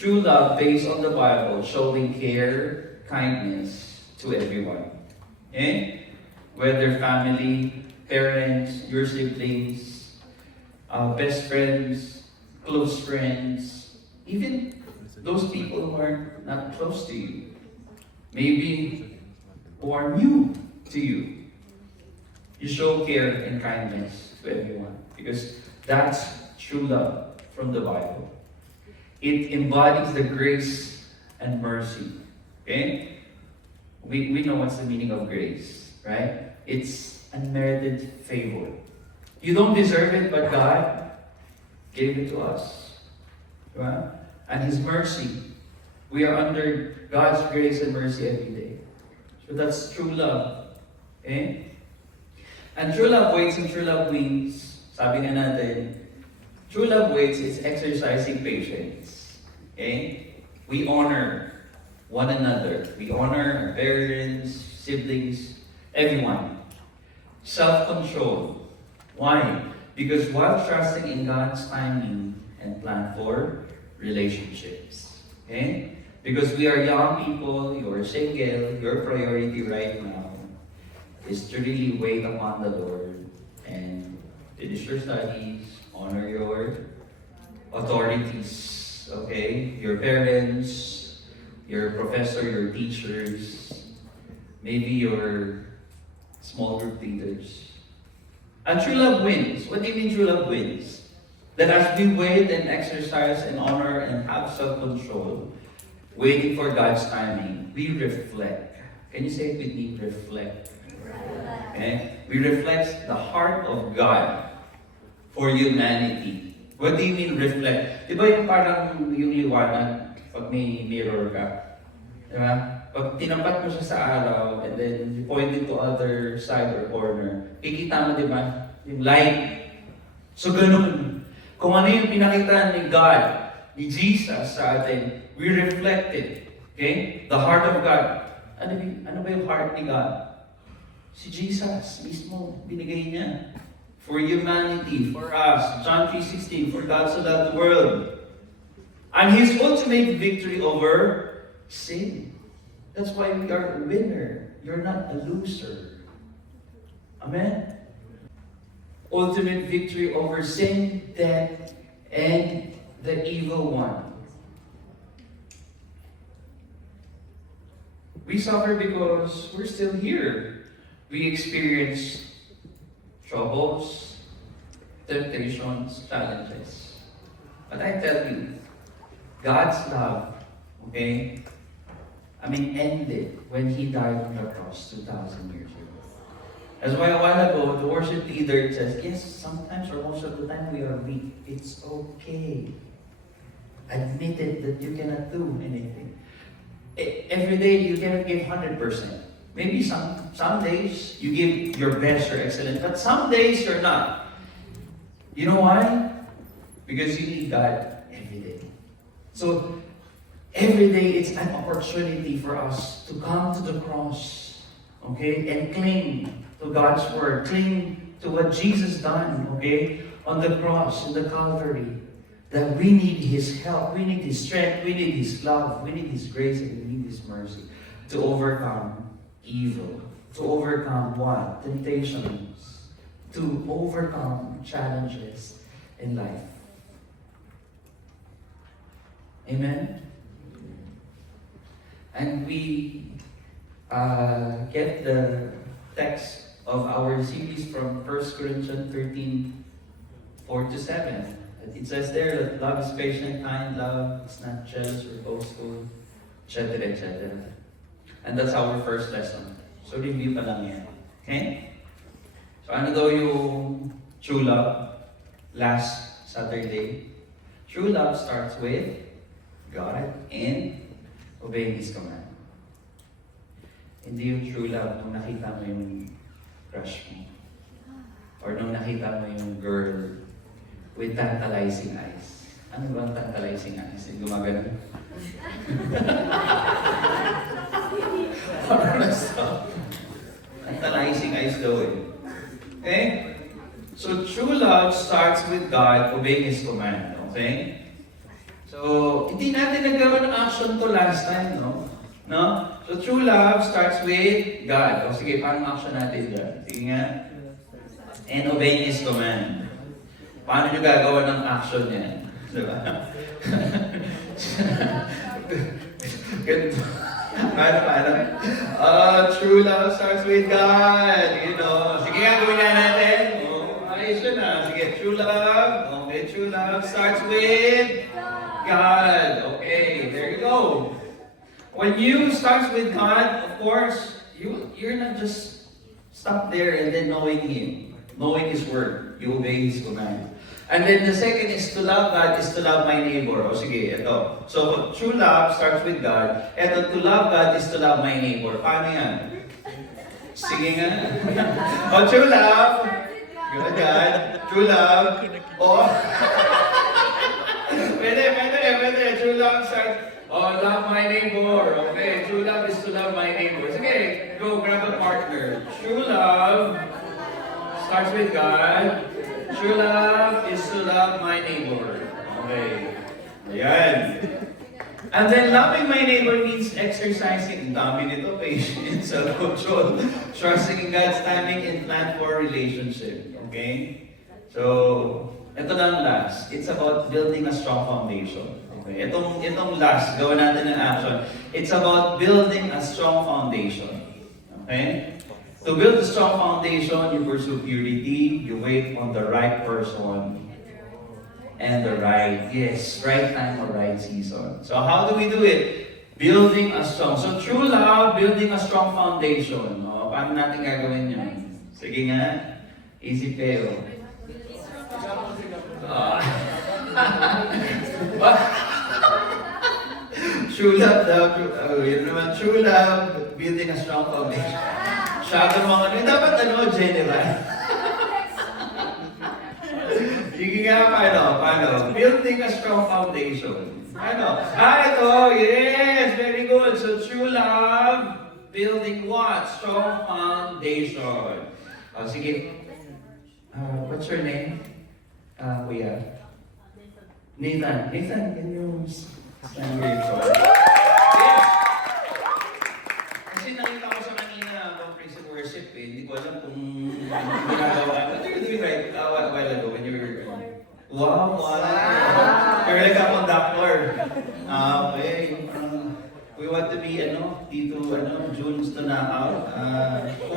True love based on the Bible, showing care, kindness to everyone. Okay? Whether family, parents, your siblings, best friends, close friends, even those people who are not close to you. Maybe who are new to you. You show care and kindness to everyone because that's true love from the Bible. It embodies the grace and mercy. Okay? We know what's the meaning of grace, right? It's unmerited favor. You don't deserve it, but God gave it to us. Right? And His mercy. We are under God's grace and mercy every day. So that's true love. Okay? And true love waits and true love wins. Sabi nga natin, true love waits is exercising patience. Okay? We honor one another. We honor our parents, siblings, everyone. Self-control. Why? Because while trusting in God's timing and plan for relationships. Okay? Because we are young people, you're single, your priority right now is to really wait upon the Lord and finish your studies, honor your authorities, okay? Your parents, your professor, your teachers, maybe your small group leaders. And true love wins. What do you mean true love wins? That as we wait and exercise and honor and have self-control, waiting for God's timing, we reflect. Can you say it with me? Reflect. Okay? We reflect the heart of God for humanity. What do you mean reflect? Di ba yung parang yung liwanag pag may mirror ka? Di ba? Pag tinapat mo siya sa araw and then you point it to other side or corner, kikita mo, di ba? Yung light. So ganun. Kung ano yung pinakita ni God, ni Jesus sa atin, we reflect it. Okay? The heart of God. Ano ba yung heart ni God? Si Jesus mismo, binigay niya. For humanity, for us. John 3:16, for God so loved the world. And His ultimate victory over sin. That's why we are a winner. You're not a loser. Amen? Ultimate victory over sin, death, and the evil one. We suffer because we're still here. We experience troubles, temptations, challenges. But I tell you, God's love, okay, ended when He died on the cross 2,000 years ago. That's why a while ago, the worship leader says, yes, sometimes or most of the time we are weak. It's okay. Admit it that you cannot do anything. Every day you cannot give 100%. Maybe some days you give your best or excellent, but some days you're not. You know why? Because you need God every day. So every day it's an opportunity for us to come to the cross, okay, and cling to God's word, cling to what Jesus done, okay, on the cross, in the Calvary. That we need His help, we need His strength, we need His love, we need His grace, and we need His mercy to overcome evil, to overcome what? Temptations, to overcome challenges in life. Amen? And we get the text of our series from 1 Corinthians 13, 4-7. It says there that love is patient, kind, love is not jealous or boastful, etc., etc. And that's our first lesson. So review pa lang yan. Okay? So ano daw yung true love? Last Saturday. True love starts with God and obeying His command. Hindi yung true love nung nakita mo yung crush mo. Or nung nakita mo yung girl with tantalizing eyes. Ano ba ang tantalizing eyes? Yung gumagano? Tantalizing eyes daw eh. Okay? So true love starts with God obeying His command. Okay? So, hindi natin nagawa ng action to last time, no? No? So, true love starts with God. O sige, paano action natin dyan? Sige nga. And obey His command. Paano nyo gagawa ng action yan? Diba? Ganito. Paano? True love starts with God. You know. Sige nga, gawin nga natin. Ayos yun na. Sige, true love. Okay, true love starts with God. Okay, there you go. When you start with God, of course, you're not just stop there and then knowing Him, knowing His Word. You obey His command. And then the second is to love God is to love my neighbor. O sige, ito. So, true love starts with God. Ito, to love God is to love my neighbor. Paano yan? Sige nga. O, true love. God. True love. O. Pwede. True love starts. Oh, love my neighbor. Okay, true love is to love my neighbor. Okay, go grab a partner. True love starts with God. True love is to love my neighbor. Okay. Ayan. And then loving my neighbor means exercising, dami nito, patience, self-control, trusting in God's timing and plan for a relationship. Okay? So, ito lang last. It's about building a strong foundation. Okay? Itong last, gawin natin ng action. It's about building a strong foundation. Okay? To build a strong foundation, you pursue purity, you wait on the right person, and the right time or right season. So how do we do it? Building a strong. So true love, building a strong foundation. O, paano natin gagawin yun? Sige nga. Easy peyo. True love daw. Yun naman, true love, building a strong foundation. Shadow mga dapat general. Sige nga, paano? Building a strong foundation. Ito, yes, very good. So, true love, building what? Strong foundation. Sige. What's your name? Kuya? Nathan, can you stand where you're from? Yes! Kasi nakita ko sa kanina about praise and worship Hindi ko alam kung ginagawa. What are you doing right a while ago when you were... Wow! You're like a conductor. Okay. We want to be, dito, June's to Nakaw.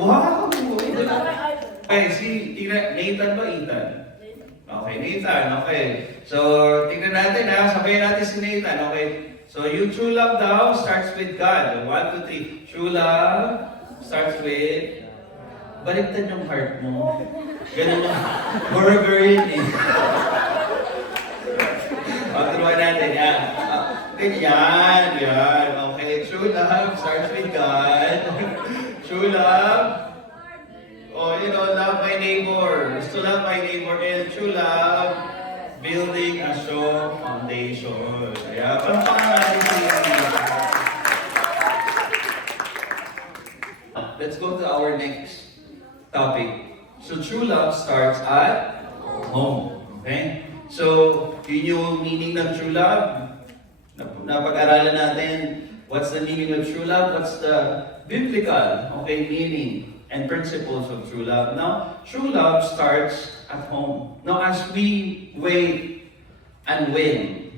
Wow! Okay, Nathan ba Ethan? Okay, Nathan, okay. So, tingnan natin sabayin natin si Nathan, okay? So, yung true love daw starts with God. 1, 2, 3. True love starts with... Baliktad yung heart mo. Ganun yung burger yun turuan natin, yan. Yan. Okay, true love starts with God. True love. Love my neighbor. Is to love my neighbor. And true love, building a strong foundation. Yeah, let's go to our next topic. So true love starts at home. Okay? So, yun yung meaning ng true love. Napag-aralan natin what's the meaning of true love, what's the biblical, meaning and principles of true love. Now, true love starts at home. Now, as we wait and win,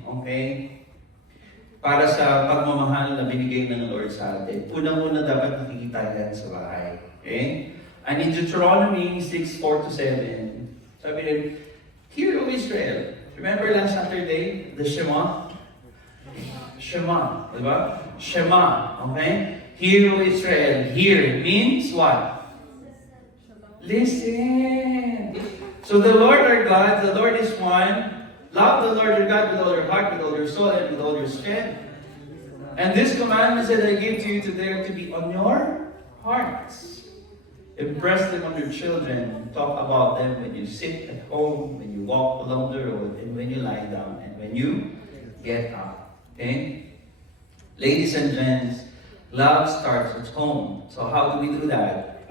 para sa pagmamahal na binigay ng Lord sa atin, unang-una dapat nakikita yan sa bahay. Okay? And in Deuteronomy 6:4-7, sabi rin, Hear, O Israel. Remember last Saturday, the Shema? Shema, diba? Shema, okay? Hear, O Israel. Hear means what? Listen. So the Lord our God, the Lord is one. Love the Lord your God with all your heart, with all your soul, and with all your strength. And this commandments that I give to you today are to be on your hearts. Impress them on your children. Talk about them when you sit at home, when you walk along the road, and when you lie down, and when you get up. Okay? Ladies and gents, love starts at home. So how do we do that?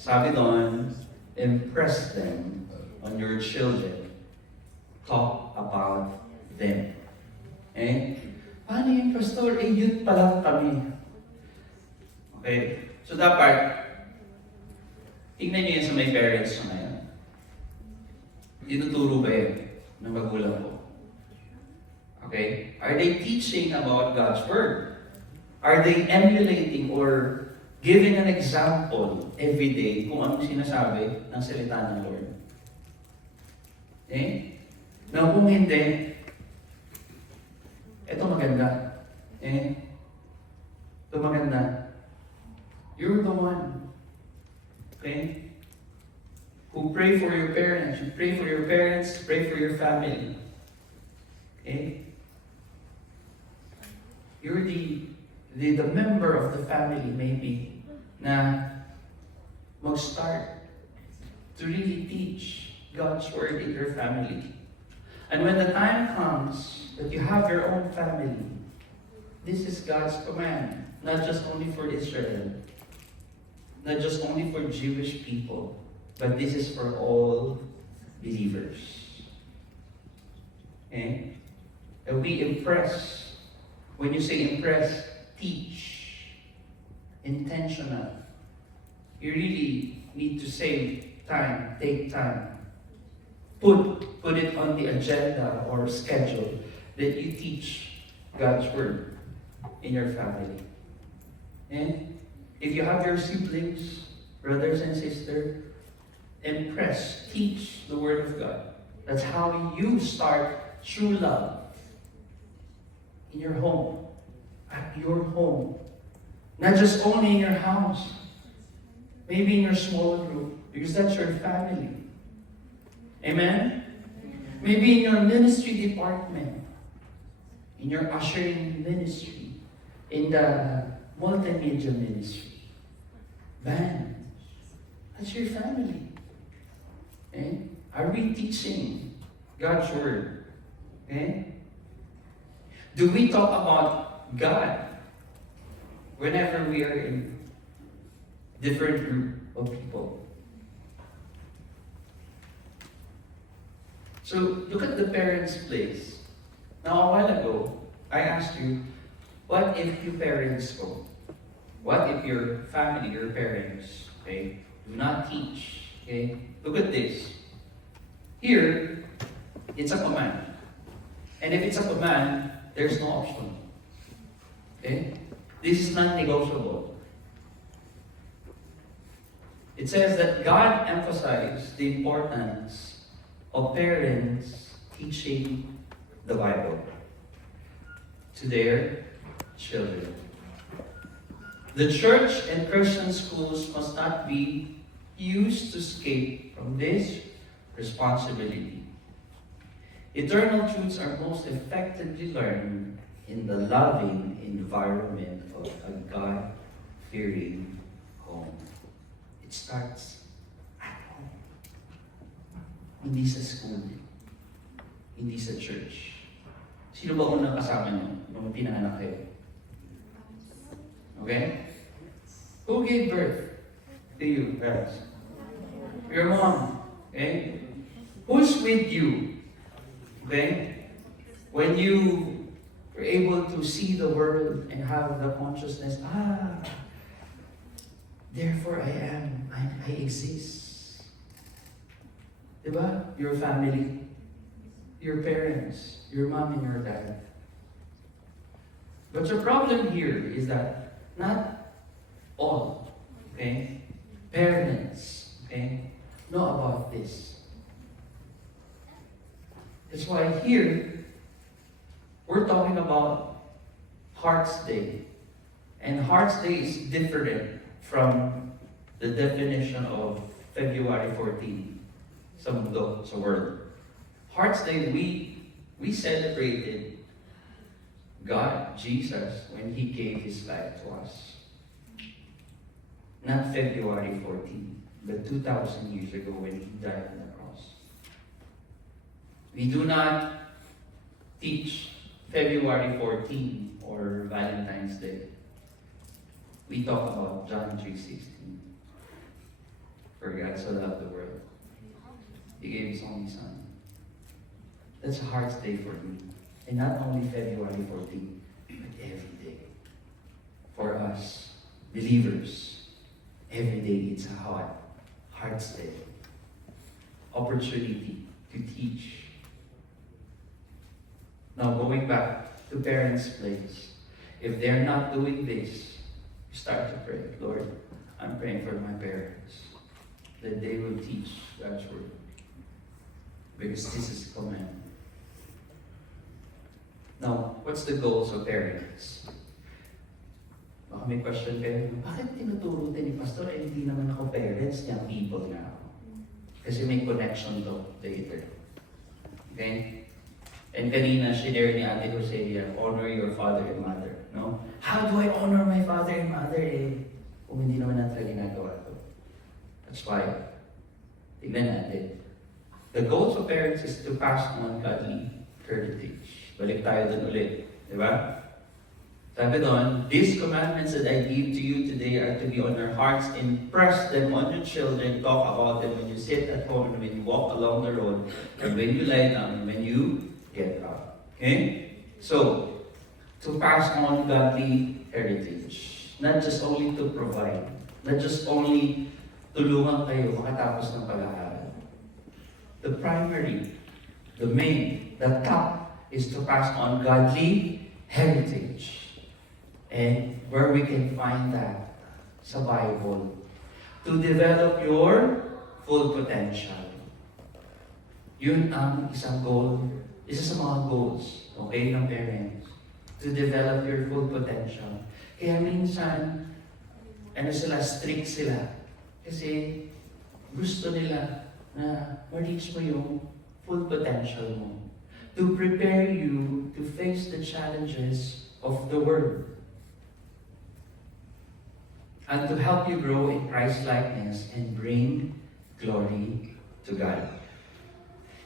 Sabi doon, impress them on your children. Talk about them. Okay? Pastor, youth pa lang kami. Okay? So dapat, tingnan niyo yan sa may parents na ngayon. Tinuturo ba yan ng magulang ko? Okay? Are they teaching about God's Word? Are they emulating or giving an example every day kung anong sinasabi ng salita ng Lord? Okay? Na kung hindi, ito maganda. Ito maganda. You're the one. Okay? Who pray for your parents. You pray for your parents, pray for your family. Okay? You're the member of the family maybe na mag-start to really teach God's Word in your family. And when the time comes that you have your own family, this is God's command, not just only for Israel, not just only for Jewish people, but this is for all believers. Okay? And we impress. When you say impress, teach. Intentional. You really need to save time, take time. Put it on the agenda or schedule that you teach God's Word in your family. And if you have your siblings, brothers and sisters, impress, teach the Word of God. That's how you start true love in your home, at your home. Not just only in your house, maybe in your small group, because that's your family. Amen? Maybe in your ministry department, in your ushering ministry, in the multimedia ministry. Band. That's your family. Okay? Are we teaching God's Word? Okay? Do we talk about God whenever we are in different group of people? So look at the parents' place. Now a while ago, I asked you, what if your parents go? What if your family, your parents, okay, do not teach? Okay? Look at this. Here, it's a command. And if it's a command, there's no option. Okay? This is non-negotiable. It says that God emphasized the importance of parents teaching the Bible to their children. The church and Christian schools must not be used to escape from this responsibility. Eternal truths are most effectively learned in the loving environment of a God-fearing home. It starts at home. Hindi sa school. Hindi sa church. Sino ba unang kasama niyo nung pinanganak kayo? Okay? Who gave birth to you, parents? Your mom. Okay? Who's with you? Okay? When you were able to see the world and have the consciousness, therefore I am, I exist. Diba? Your family, your parents, your mom and your dad. But the problem here is that not all, okay, parents, okay, know about this. That's why here, we're talking about Hearts Day. And Hearts Day is different from the definition of February 14 sa mundo, sa world. Hearts Day, we celebrated God, Jesus, when He gave His life to us. Not February 14, but 2,000 years ago when He died on the cross. We do not teach February 14 or Valentine's Day. We talk about John 3:16. For God so loved the world, He gave His only Son. That's a Heart's Day for me. And not only February 14, but every day. For us, believers, every day it's a heart's day. Opportunity to teach. Now, going back to parents' place, if they're not doing this, you start to pray, Lord, I'm praying for my parents, that they will teach God's word. Because this is a command. Now, what's the goals of parents? Baka may question kayo, bakit tinuturo din ni Pastor, hindi naman ako parents, young people na ako? Kasi may connection daw later. Okay? And kanina, shinare ni Ate Joselia, honor your father and mother. No? How do I honor my father and mother? Kung hindi naman natin ginagawa ito. That's why, tignan natin. The goals of parents is to pass on godly heritage. Balik tayo dun ulit. Diba? Sabi doon, these commandments that I give to you today are to be on your hearts. Impress them on your children. Talk about them when you sit at home and when you walk along the road and when you lie down and when you get up. Okay? So, to pass on godly heritage. Not just only to provide. Not just only tulungan kayo makatapos ng pag-aaral. The primary, the main, the top is to pass on godly heritage. And where we can find that sa Bible. To develop your full potential. Yun ang isang goal, isa sa mga goals, okay, ng parents. To develop your full potential. Kaya minsan, strict sila. Kasi gusto nila na ma-reach mo yung full potential mo. To prepare you to face the challenges of the world. And to help you grow in Christ-likeness and bring glory to God.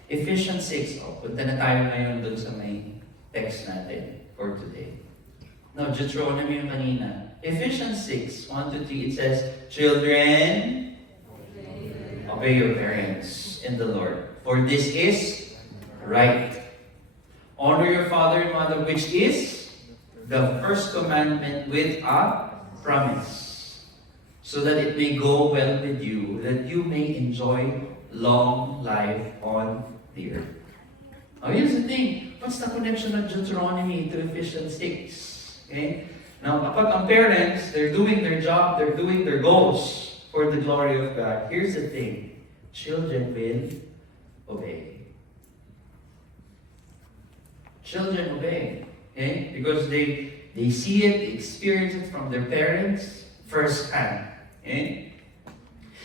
Ephesians 6, punta na tayo ngayon dun sa may text natin for today. Now, Deuteronomy yung kanina. Ephesians 6, 1-3, it says, Children, obey your parents in the Lord, for this is right. Honor your father and mother, which is the first commandment with a promise, so that it may go well with you, that you may enjoy long life on the earth. Now, here's the thing. What's the connection of Deuteronomy to Ephesians 6? Okay? Now, kapag ang parents, they're doing their job, they're doing their goals for the glory of God. Here's the thing. Children will obey. Children obey. Okay? Because they see it, they experience it from their parents firsthand. Okay?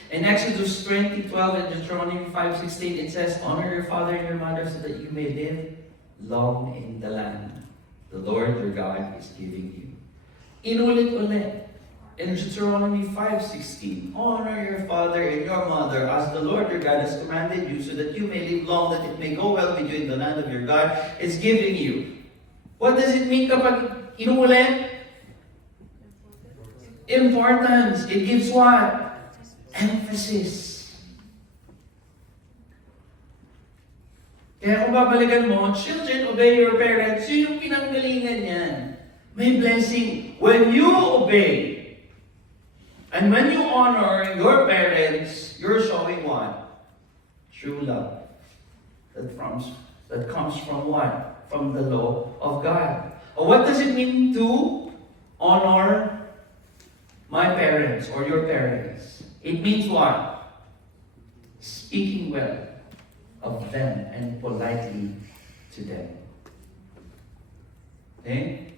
In Exodus 20:12 and Deuteronomy 5:16, it says, Honor your father and your mother so that you may live long in the land the Lord your God is giving you. Inulit-ulit. In Deuteronomy 5:16, honor your father and your mother as the Lord your God has commanded you, so that you may live long, that it may go well with you in the land of your God is giving you. What does it mean kapag inulit? Importance. It gives what? Emphasis. Kaya kung babalikan mo, children, obey your parents. Yun yung pinanggalingan yan. May blessing. When you obey, and when you honor your parents, you're showing what? True love. That comes from what? From the law of God. What does it mean to honor my parents or your parents? It means what? Speaking well of them and politely to them. Okay?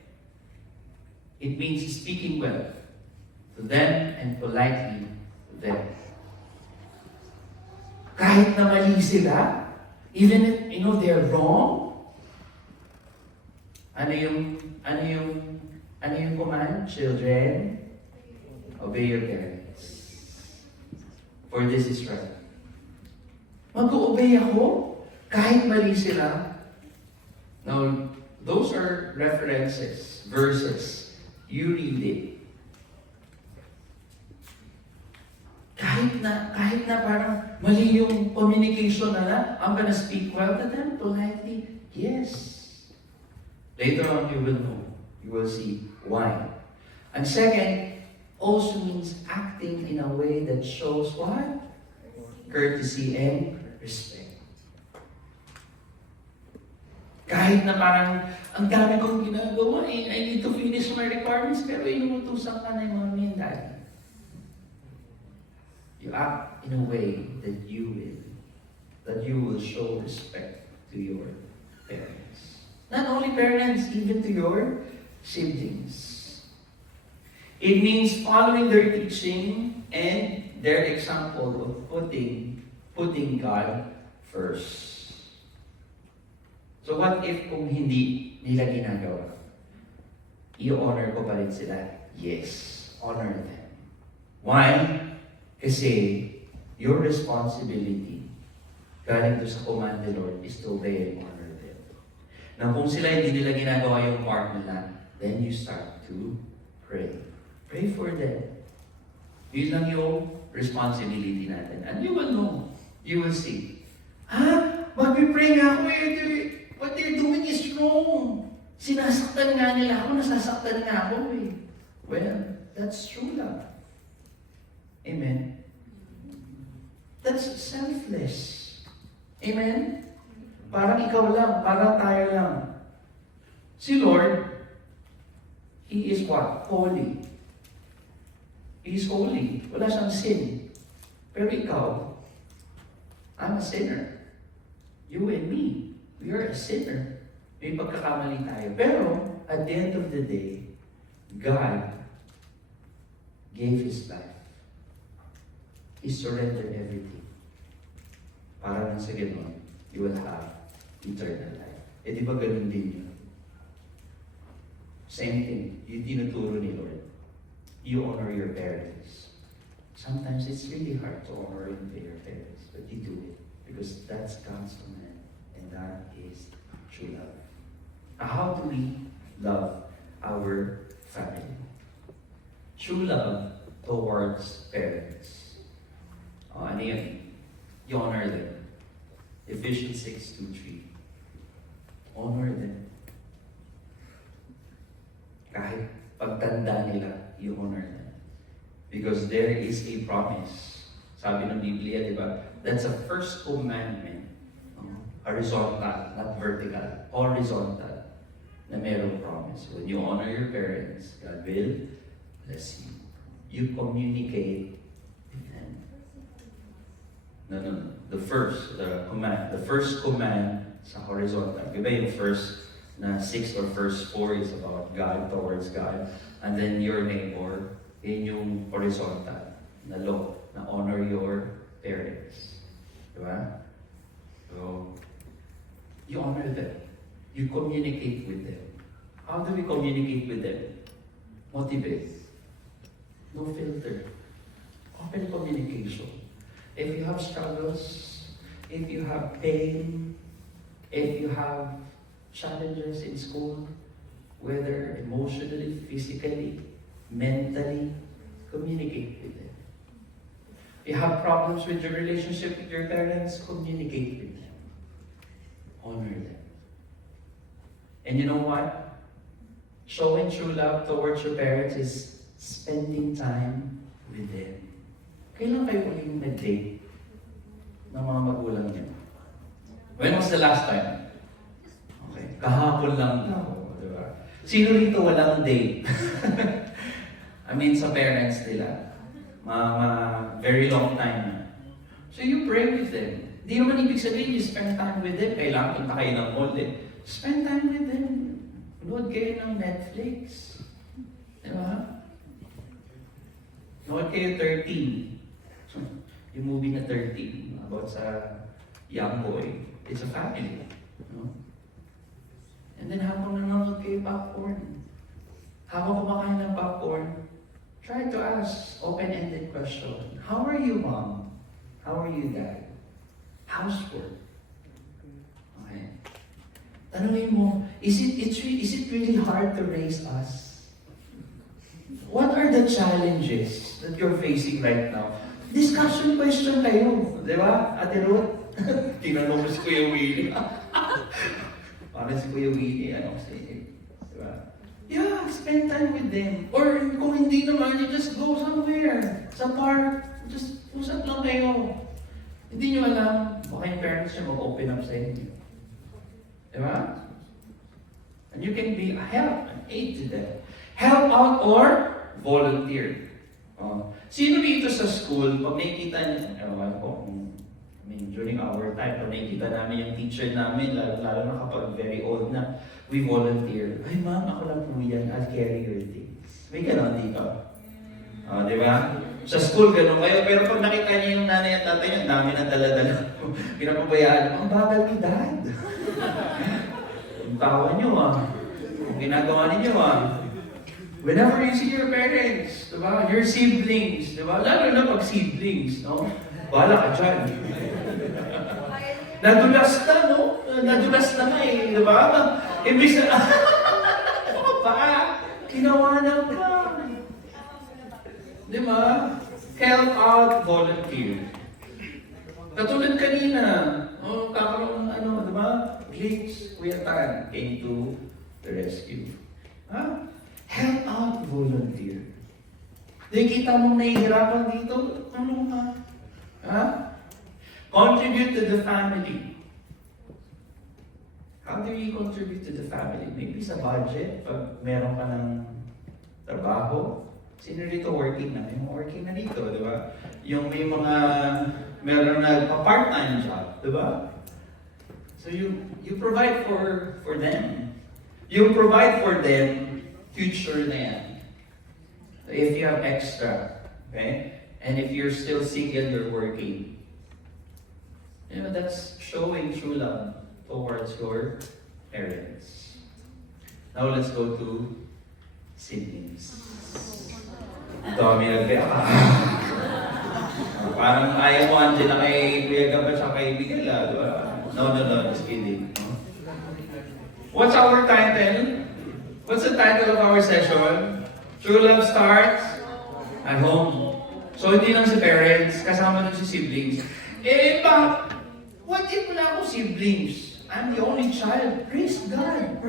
It means speaking well to them and politely to them. Kahit na mali sila, even if they're wrong, ano yung command? Children, obey your parents. For this is right. Mag-obey ako kahit mali sila. Now, those are references, verses. You read it. Kahit na parang mali yung communication na, I'm gonna speak well to them politely. Yes. Later on, you will know You will see why. And second, also means acting in a way that shows what? Courtesy and respect. Kahit na parang, ang dami kong ginagawa I need to finish my requirements, pero inuutusan ka na yung mommy and daddy. You act in a way that you will show respect to your parents. Not only parents, even to your siblings. It means following their teaching and their example of putting God first. So what if kung hindi nila ginagawa? I-honor ko pa rin sila? Yes, honor them. Why? Kasi your responsibility galing to sa command of the Lord is to obey and honor them. Na kung sila hindi nila ginagawa yung part nila, then you start to pray. Pray for them. Yun lang yung responsibility natin. And you will know. You will see. Mag-pray nga ako what they're doing is wrong. Sinasaktan nga nila ako, nasasaktan nga ako eh. Well, that's true love. Amen? That's selfless. Amen? Parang ikaw lang, parang tayo lang. Si Lord, He is what? Holy. He is holy. Wala siyang sin. Pero ikaw, I'm a sinner. You and me, we are a sinner. May pagkakamali tayo. Pero, at the end of the day, God gave His life. He surrendered everything. Para nang sa gano'n, you will have eternal life. Eh di ba ganun din yun? Same thing. Yung tinuturo ni Lord. You honor your parents. Sometimes it's really hard to honor and obey your parents, but you do it because that's God's command, and that is true love. Now, how do we love our family? True love towards parents. Ano yun? You honor them. Ephesians 6:2-3. Honor them. Kahit pagtanda nila, you honor them. Because there is a promise. Sabi ng Biblia, di ba? That's a first commandment. Horizontal, not vertical. Horizontal. Na mayroong promise. When you honor your parents, God will bless you. You communicate with them. No. The first command sa horizontal. Diba yung first na 6 or verse 4 is about God, towards God. And then your neighbor, yun yung horizontal na law, na honor your parents. Diba? So, you honor them. You communicate with them. How do we communicate with them? Motivate. No filter. Open communication. If you have struggles, if you have pain, if you have challenges in school, whether emotionally, physically, mentally, communicate with them. If you have problems with your relationship with your parents, communicate with them. Honor them. And you know what? Showing true love towards your parents is spending time with them. Kailan kayo uling nag-date ng mga magulang niyo? When was the last time? Okay, kahapon lang ako, di ba? Sino rito walang date? I mean, sa parents nila. Very long time na. So you pray with them. Di naman ibig sabihin, you spend time with them. Kailangan punta kayo ng mall eh. Spend time with them. Nood kayo ng Netflix. Di ba? Nood kayo 13. Yung movie na 13, about sa young boy. It's a family. No? And then habang nanonood kayo popcorn, habang kumakain ng popcorn, try to ask open-ended question. How are you, Mom? How are you, Dad? Housework. Okay. Tanungin mo, is it really hard to raise us? What are the challenges that you're facing right now? Discussion question kayo. Di ba, Ate Ruth? Tinanong ko si Kuya Willie. Parang si Kuya Willie, ano kasi, di ba? Yeah, spend time with them. Or kung hindi naman, you just go somewhere. Sa park. Just usap lang kayo. Hindi nyo alam, baka yung parents nyo mag-open up sa inyo. Diba? And you can be a help, an aid to them. Help out or volunteer. Sino dito sa school, pag nakikita niyo, ewan ko, during our time, pag nakikita namin yung teacher namin, lalo na kapag very old na, we volunteer. Ay ma'am, ako lang po yan, I'll carry your things. May ganon dito. Di ba? Sa school, ganon kayo. Pero pag nakita niyo yung nanay at tatay niyo, dami ng dala-dala. Pinapabayaan, ang bagal ni dad. Ang tawa niyo Ang ginagawa ninyo Whenever you see your parents, diba? Your siblings, diba? Lalo na pag siblings, no? Bahala ka dyan. Nadulas na, no? Nadulas na nga diba? Imbis na, ano ba? Kinawanan ka. Diba? Help out, volunteer. Katulad kanina, kakaroon diba? Glitch, Kuya Tan came to the rescue. Help out, volunteer. Nakikita mong nahihirapan dito, tulong ka. Contribute to the family. How do you contribute to the family? Maybe sa budget, pag meron ka ng trabaho. Sino dito working na? May mga working na dito, di ba? Yung may mga, meron na part-time job, di ba? So you provide for them. You provide for them future na yan. So if you have extra, okay? And if you're still single or working, that's showing true love towards your parents. Now let's go to siblings. Dami nagkaya parang ayaw mo andyan na kay Kuya Gab at kay Miguel, diba? No, just kidding. What's our title? What's the title of our session? True love starts at home. So hindi lang si parents, kasama lang si siblings. What if wala akong siblings? I'm the only child. Praise God.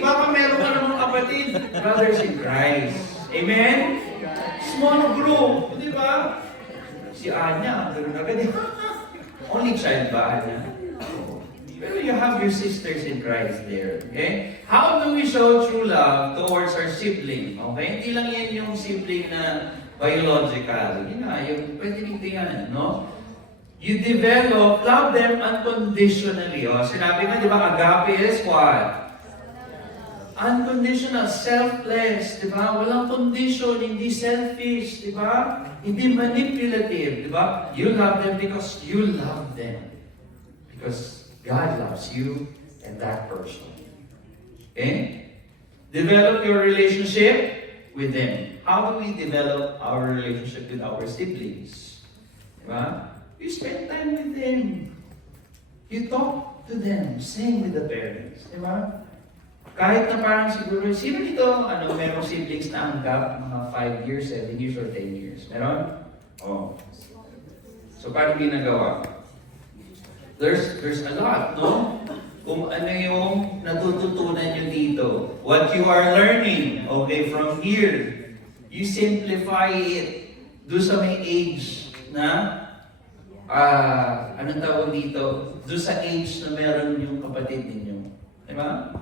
Baka meron ka namang kapatid. Brothers in Christ. Amen? Small group. Di ba? Si Anya, ganoon agad. Only child ba, Anya? Pero you have your sisters in Christ there. Okay? How do we show true love towards our sibling? Okay? Hindi lang yan yung sibling na biological. Yun na, yung pwede tingnan, no? You develop, love them unconditionally. Sinabi nga, di ba, agape is what? Unconditional, selfless, di ba? Walang condition, hindi selfish, di ba? Hindi manipulative, di ba? You love them because you love them. Because God loves you and that person. Okay? Develop your relationship with them. How do we develop our relationship with our siblings? Diba? You spend time with them. You talk to them. Same with the parents. Diba? Kahit na parang siguro, sino dito, merong siblings na ang gap, mga 5 years, 7 years, or 10 years? Meron? So, paano ginagawa? There's a lot, no? Kung ano yung natututunan nyo dito. What you are learning, okay, from here. You simplify it. Do sa may age na, anong tawag dito? Do sa age na meron yung kapatid ninyo. Diba?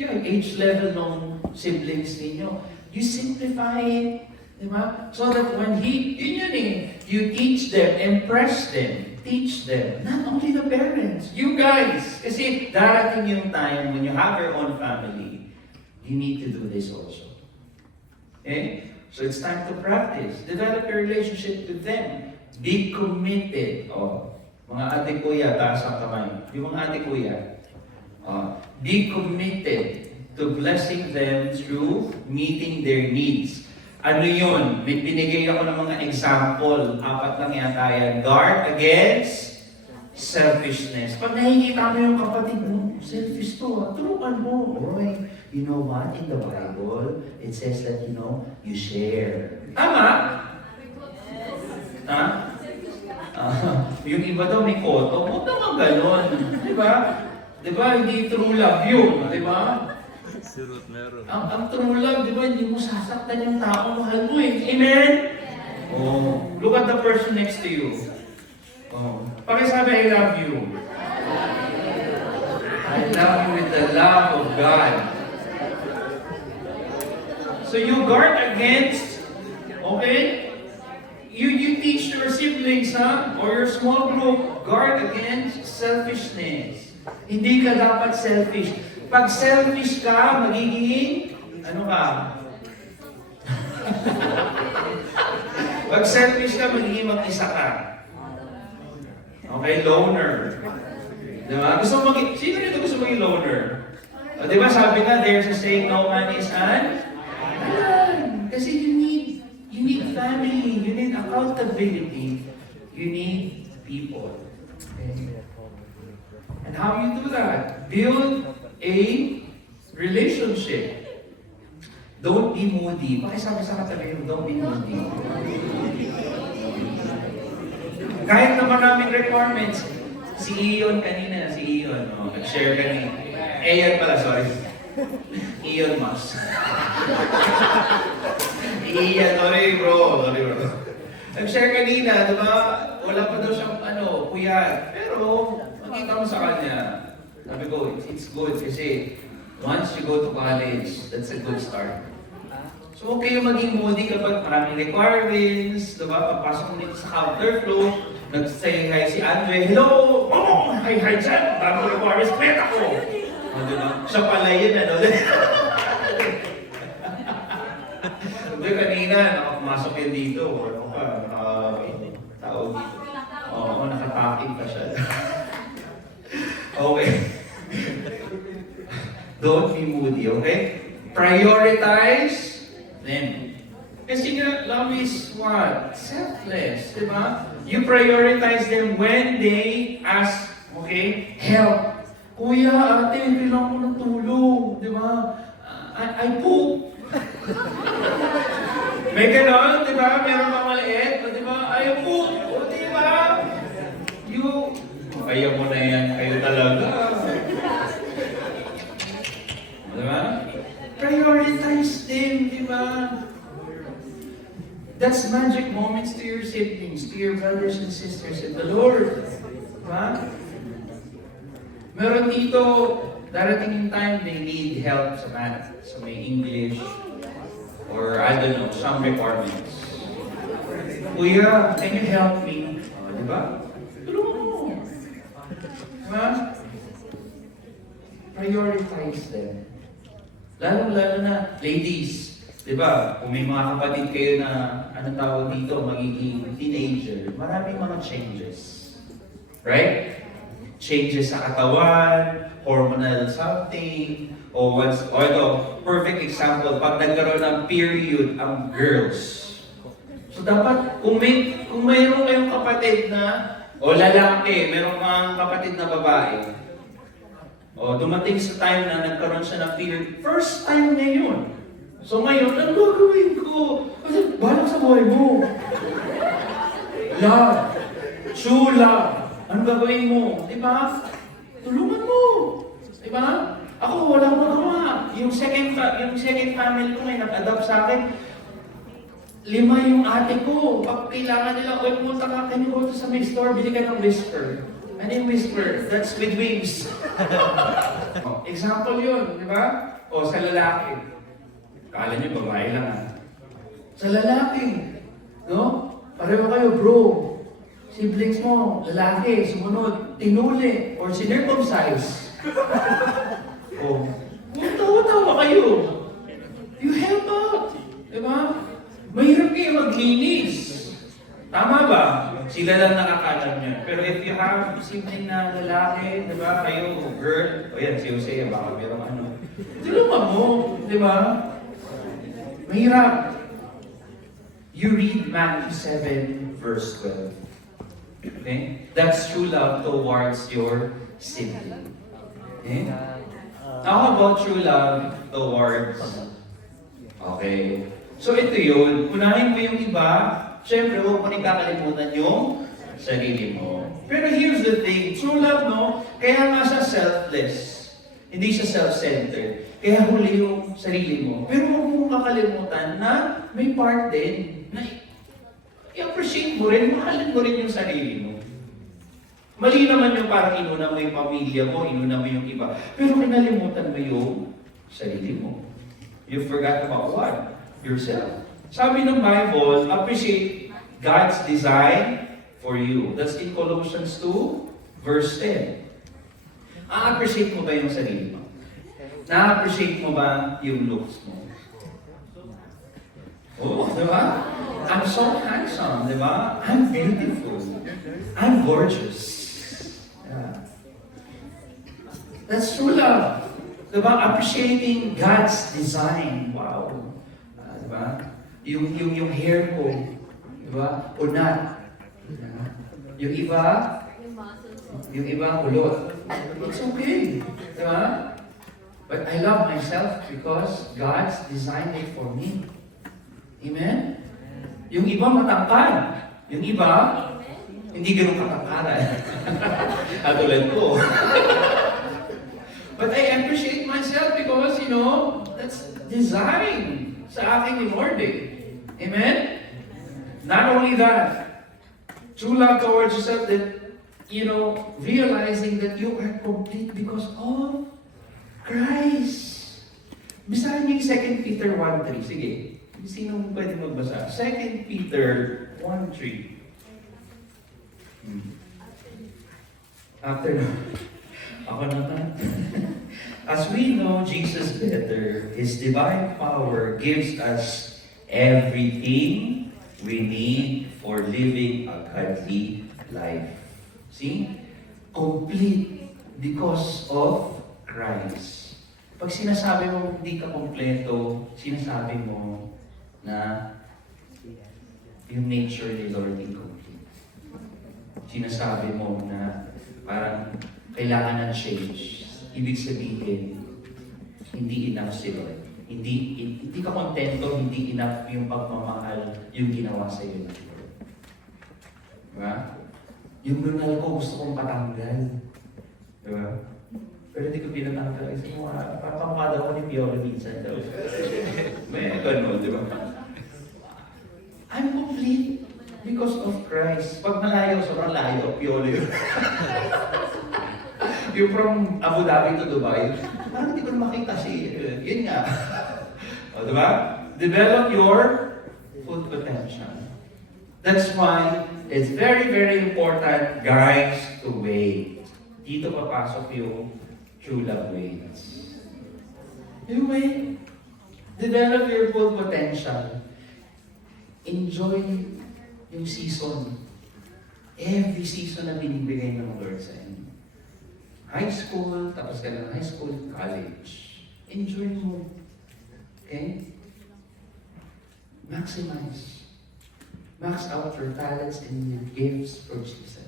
Yung age level ng siblings ninyo. You simplify it. Diba? So that when yun you teach them, impress them. Teach them, not only the parents, you guys. Kasi darating yung time when you have your own family, you need to do this also. Okay? So it's time to practice. Develop your relationship with them. Be committed. Mga ate kuya, taas ang kamay. Yung mga ate kuya, be committed to blessing them through meeting their needs. Ano yun? Binigay ako ng mga example. 4 lang yata yan. Guard against selfishness. Pag nakikita mo yung kapatid mo, selfish to. Turuan mo. Oy, you know what? In the Bible, it says that, you share. Tama? Yung iba daw may koto, huwag naman ganon. Di ba? Di ba, hindi true love yun. Di ba? Surut meron. Ang true love, di ba, hindi mo sasaktan yung tao, mahal mo eh. Amen? Oh, look at the person next to you. Oh, pakisabi, I love you. I love you with the love of God. So you guard against, okay? You teach your siblings, or your small group, guard against selfishness. Hindi ka dapat selfish. Pag selfish ka, magiging, ano ka? Pag selfish ka, magiging mag-isa ka. Okay, loner. Diba? Gusto mo sino nito gusto maging loner? O, diba sabi nga, there's a saying, no man is an island. Kasi you need family, you need accountability, you need people. Okay? And how you do that? Build a relationship. Don't be moody. Pakisabi sa katabi mo, don't be moody. Kahit naman naming requirements, si Ion kanina, nag-share kanina. Ion pala, sorry. Ion Mas. Ion, sorry bro. Nag-share kanina, diba? Wala pa daw siyang, puyat. Pero, makita mo sa kanya. Sabi ko, it's good kasi once you go to college, that's a good start. So, okay yung maging moody kapag maraming requirements, diba? Pagpasok mo dito sa counter flow, nag-say hi si Andre, hello! Oh, hi dyan! Bagong requirements, pet ako! Diba? Siya pala yun, Hindi, kanina, nakapumasok yun dito. Ano ka? Tao dito. Oo, nakataking pa siya. Okay. Don't be moody, okay? Prioritize them. Kasi nga, love is what? Selfless, di ba? You prioritize them when they ask, okay, help. Kuya, ate, kailangan ko ng tulong, di ba? I poop. May gano'n, di ba? Meron pa maliit, di ba? I poop, di ba? Kaya mo na yan, kayo talaga. Di ba? Prioritize them, di ba? That's magic moments to your siblings, to your brothers and sisters in the Lord. Di ba? Meron dito, darating yung time they need help sa math, sa may English, or I don't know, some requirements. Kuya, can you help me? Di ba? Tulungan mo. Diba? Prioritize them. Lalo na, ladies, di ba? Kung may mga kapatid kayo na, anong tawag dito, magiging teenager, maraming mga changes. Right? Changes sa katawan, hormonal something, o ito, perfect example, pag nagkaroon ng period ang girls. So dapat, kung mayroon kayong kapatid na, o lalaki, mayroon kang kapatid na babae, o dumating sa time na nagkaroon siya ng period, first time niya yun. So ngayon, ano gagawin ko? Kasi balang sa buhay mo. Love. True love. Ano gagawin mo? Diba? Tulungan mo. Diba? Ako, wala akong magawa. Yung second family ko ngayon, nag-adapt sa akin, 5 yung ate ko. Pag kailangan nila, pumunta ka, can you go to sa may store, bili ka ng Whisper. Ano yung Whisper? That's with wings. Example yun, di ba? O, sa lalaki. Kala nyo, babae lang Sa lalaki, no? Pareho kayo, bro. Siblings mo, lalaki, sumunod, tinuli, or sinircumcise. O, tawa-tawa kayo. You help out. Di ba? Mahirap kayo maglinis. Tama ba? Sila lang nakakalam niya. Pero if you have sibling na lalaki, di ba, kayo, girl, o yan, si Jose, baka merong tulungan mo, di ba? Mahirap. You read Matthew 7, verse 12. Okay? That's true love towards your sibling. Okay? Now, how about true love towards... Okay. So ito yun, unahin mo yung iba, syempre huwag mo rin kakalimutan yung sarili mo. Pero here's the thing, true love, no? Kaya nga siya selfless. Hindi siya self-centered. Kaya huli yung sarili mo. Pero huwag mong kakalimutan na may part din na i-appreciate mo rin, mahalin mo rin yung sarili mo. Mali naman yung parang inuna mo yung pamilya mo, inuna mo yung iba. Pero kinalimutan mo yung sarili mo. You forgot about what? Yourself. Sabi ng Bible, appreciate God's design for you. That's in Colossians 2, verse 10. A-appreciate mo ba yung sarili mo? Na-appreciate mo ba yung looks mo? Oh, di ba? I'm so handsome, di ba? I'm beautiful. I'm gorgeous. Yeah. That's true love. Diba? Appreciating God's design. Wow. Diba? Yung hair ko. Diba? Unat. Diba? Yung iba, kulot. It's okay. Diba? But I love myself because God's designed it for me. Amen? Yung iba matangkad. Yung iba, hindi ganun katangkaran. Katulad ko. But I appreciate myself because, that's design sa akin ni Lord eh. Amen? Not only that, true love towards yourself that, realizing that you are complete because of Christ. Basahin niyo yung 2 Peter 1:3. Sige. Sino pwede magbasa? 2 Peter 1:3. After na. Ako naman. As we know Jesus better, His divine power gives us everything we need for living a godly life. See? Complete because of Christ. Pag sinasabi mo hindi ka kompleto, sinasabi mo na yung nature ni Lord incomplete. Sinasabi mo na parang kailangan ng change. Ibig sabihin, hindi enough si Lord. Hindi ka kontento, hindi enough yung pagmamahal yung ginawa sa iyo ng Lord. Diba? Yung lunal ko gusto kong patanggal. Diba? Pero hindi ko pinatanggal. Kasi papamukha daw ko ni Piolo minsan daw. May ganun, di ba? I'm complete because of Christ. Pag malayo, sobrang layo, Piolo yun. Yung from Abu Dhabi to Dubai, parang hindi ko makita yun nga. O, diba? Develop your full potential. That's why it's very, very important, guys, to wait. Dito papasok yung true love waits. You wait. Develop your full potential. Enjoy yung season. Every season na binibigay ng Lord sa inyo. High school, tapos ka ng high school, college. Enjoy mo. Okay? Maximize. Max out your talents and your gifts for Jesus.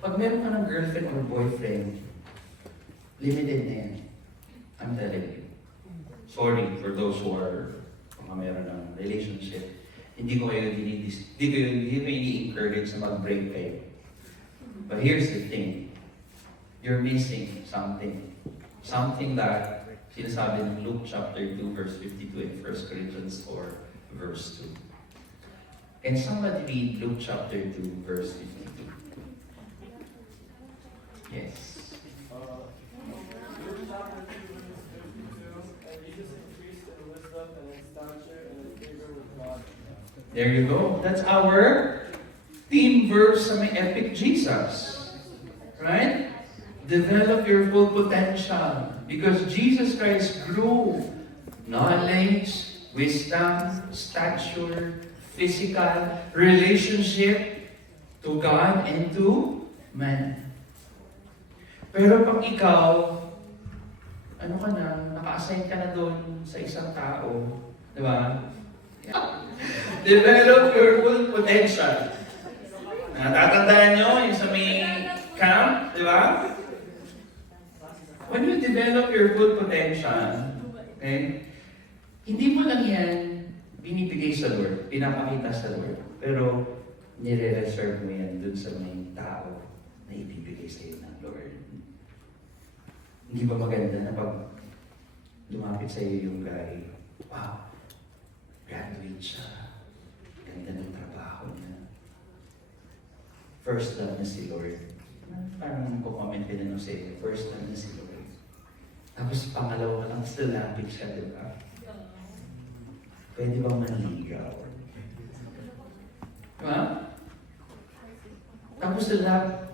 Pag meron ka ng girlfriend or boyfriend, limited na yan. I'm telling you. Sorry for those who are meron ng relationship. Hindi ko ini-encourage na mag-break kayo. But here's the thing. You're missing something. Something that sinasabi ng Luke chapter 2 verse 52 and 1 Corinthians 4 verse 2. Can somebody read Luke chapter 2 verse 52? Yes. Luke chapter 2 verse 52, and Jesus increased in wisdom and in stature and in favor with God. There you go. That's our theme verse sa may epic Jesus. Right? Develop your full potential because Jesus Christ grew knowledge, wisdom, stature, physical, relationship to God and to man. Pero pag ikaw, naka-assign ka na doon sa isang tao, di ba? Develop your full potential. Natatandaan nyo yung sa may camp, di ba? When you develop your full potential, okay, hindi mo lang yan binibigay sa Lord, pinapakita sa Lord. Pero nire-reserve mo yan dun sa may tao na ibibigay sa iyo ng Lord. Hindi ba maganda na pag lumapit sa iyo yung guy, wow, graduate siya, ganda ng trabaho niya, first love na si Lord. Parang magko-comment din ano sa iyo, first love na si Lord. Tapos pangalawa lang, still lapit siya, di ba? Pwede bang manligaw? Diba? Tapos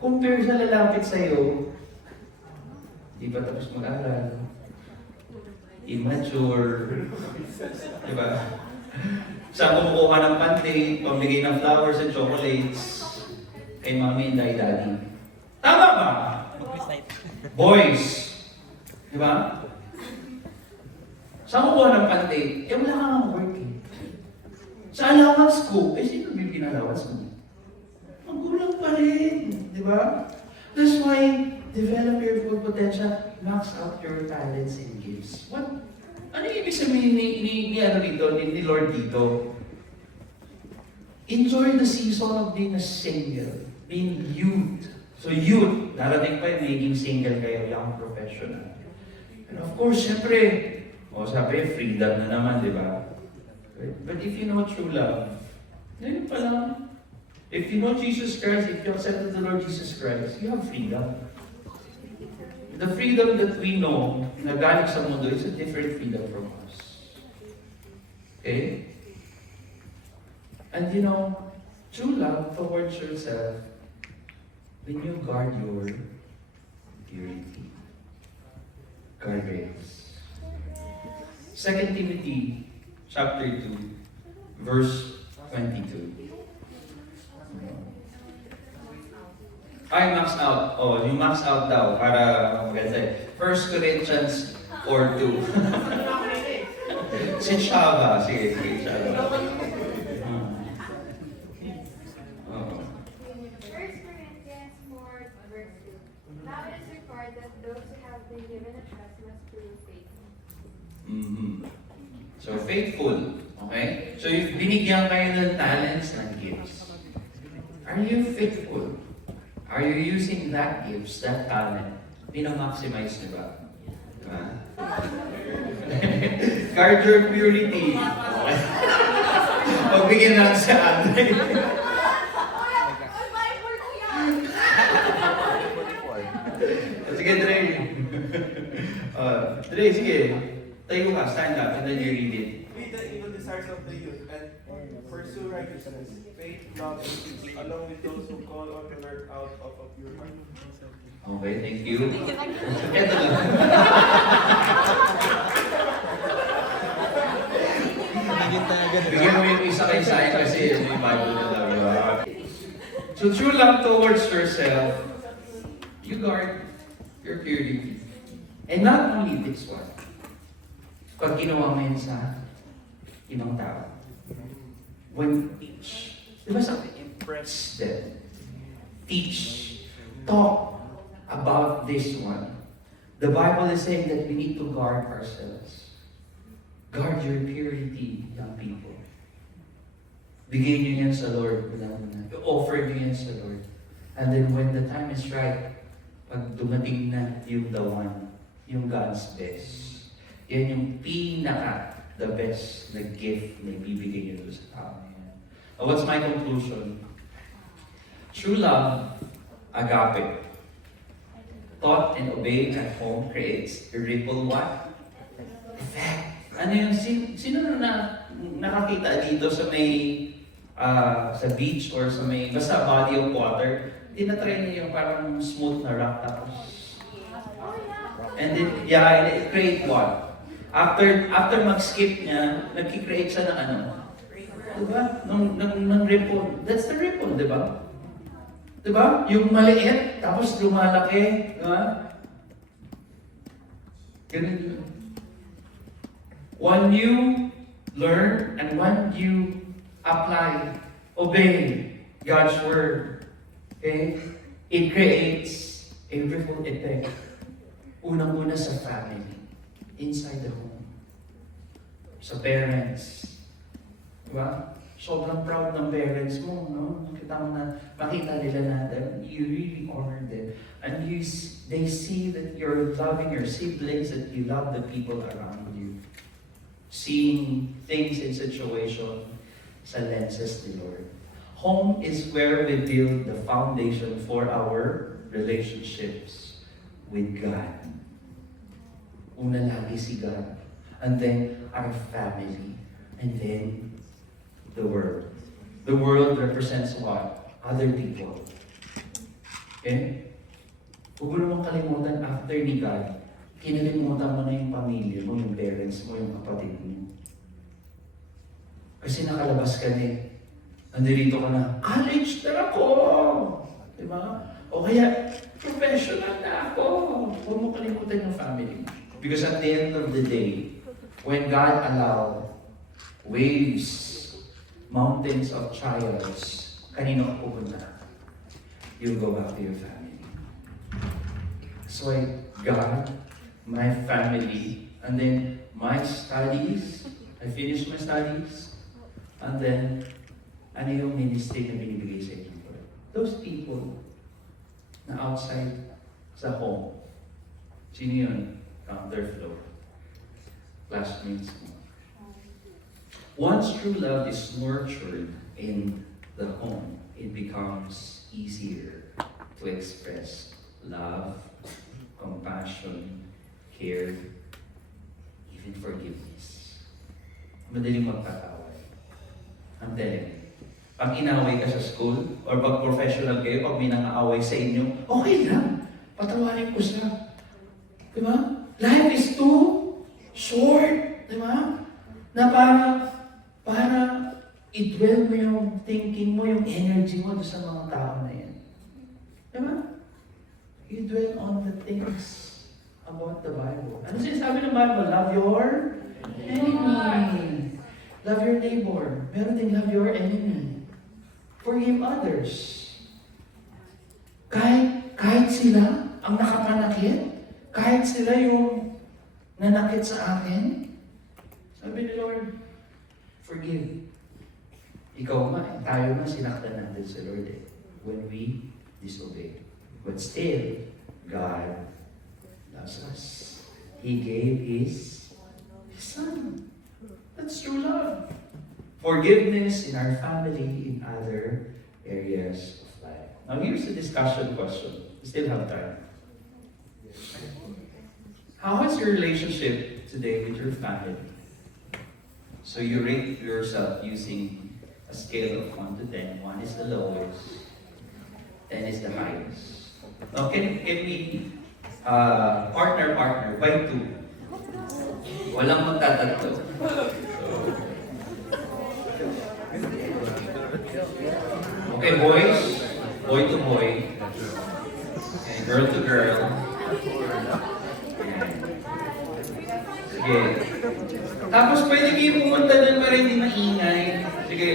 compare sa lalapit sa'yo, di ba tapos mag-aral? Immature. Diba? Saan kumukuha ng pante, pambigay ng flowers and chocolates kay mami and daddy. Tama ba? Boys. Diba? Saan kukuha ng pante? Eh wala kang work eh. Sa allowance ko, eh sino bibigyan ng allowance mo? Magulang pa rin, di ba? That's why, develop your full potential, max out your talents and gifts. What? Ano yung ibig sabihin ni Lord dito? Enjoy the season of being a single, being youth. So youth, darating pa yung magiging single kayo, young professional. And of course, syempre, sabi, freedom na naman, di ba? But if you know true love, ngayon pa lang, if you know Jesus Christ, if you accepted the Lord Jesus Christ, you have freedom. The freedom that we know na galing sa mundo is a different freedom from us. Okay? And you know, true love towards yourself, when you guard your purity. Guardrails. 2 Timothy chapter 2, verse 22. Ay, max out. Oh, yung max out daw para maganda. 1 Corinthians 4:2. Si Shava. Sige, Shava. First Corinthians 4, verse 2. Now it is required that those who have been given a trust must prove faithful. So, faithful. Okay? So, if binigyan kayo ng talents and gifts, are you faithful? Are you using that gifts, that talent? Pinamaximize niyo ba? Diba? Guard your purity. Pagbigyan lang sa Andre. Sige, Dre. Dre, sige. Tayo ka, stand up, and then you read it. Read the evil desires of the youth and pursue righteousness, faith, love, and peace, along with those who call on the Lord out of a pure heart. Okay, thank you. Ito lang. Bigyan mo yung isa kay Sai kasi yung Bible nila, diba? So true love towards yourself, you guard your purity. And not only this one, pag ginawa mo yun sa ibang tao, when you teach, di ba sabi, impress them, teach, talk about this one. The Bible is saying that we need to guard ourselves. Guard your purity, young people. Bigay niyo yan sa Lord. Offer niyo yan sa Lord. And then when the time is right, pag dumating na yung the one, yung God's best, yan yung the best na gift na ibibigay niyo sa tao na yan. What's my conclusion? True love, agape, taught and obeyed at home creates a ripple what? Effect. Ano yung, sino na nakakita dito sa may, sa beach or sa may, basta body of water, tinatry niya yung parang smooth na rock tapos. And then, yeah, and it create what? After mag-skip niya, nag-create siya ng ano? Diba? Ng ripple. That's the ripple, diba? Diba? Yung maliit, tapos lumalaki. Diba? Ganun yun. When you learn and when you apply, obey God's word, okay? It creates a ripple effect. Unang-una sa family, inside the home, sa parents, diba? sobrang proud ng parents mo, no? Makita nila na that you really honor them. And they see that you're loving your siblings, that you love the people around you. Seeing things in situation sa lenses ni Lord. Home is where we build the foundation for our relationships with God. Una lagi si God. And then our family. And then the world. The world represents what? Other people. Okay? Huwag mo naman kalimutan, after ni God, kinalimutan mo na yung pamilya mo, yung parents mo, yung kapatid mo. Kasi nakalabas ka na eh. Nandito ka na, college na ako! Diba? O kaya, professional na ako! Huwag mo kalimutan yung family. Because at the end of the day, when God allowed waves, mountains of trials, kanino ka pupunta? You go back to your family. So God, my family, and then my studies, I finished my studies, and then ano yung ministry na binibigay sa inyo? Those people na outside sa home. Sino yun? Counterflow. Classmates mo. Once true love is nurtured in the home, it becomes easier to express love, compassion, care, even forgiveness. Madaling magpatawad. I'm telling you. Pag inaway ka sa school, or pag professional kayo, pag may nangaaway sa inyo, okay lang. Patawarin ko siya. Diba? Life is too short. Diba? Na para i-dwell mo yung thinking mo, yung energy mo sa mga tao na yan. Diba? You dwell on the things about the Bible. Ano sinasabi ng Bible? Love your enemy. Love your neighbor. Meron din love your enemy. Forgive others. Kahit sila ang nakapanakit, kahit sila yung nanakit sa akin, sabi ni Lord, forgive. Ikaw tayo sinaktan natin sa Lord when we disobey. But still, God loves us. He gave His Son. That's true love. Forgiveness in our family, in other areas of life. Now here's the discussion question. We still have time. How is your relationship today with your family? So you rate yourself using a scale of 1 to 10. 1 is the lowest, 10 is the highest. Now can we partner by 2? Walang magtatatlo. Okay, boys, boy to boy, and girl to girl. Sige. Tapos pwede kayo pumunta dun para hindi maingay. Sige.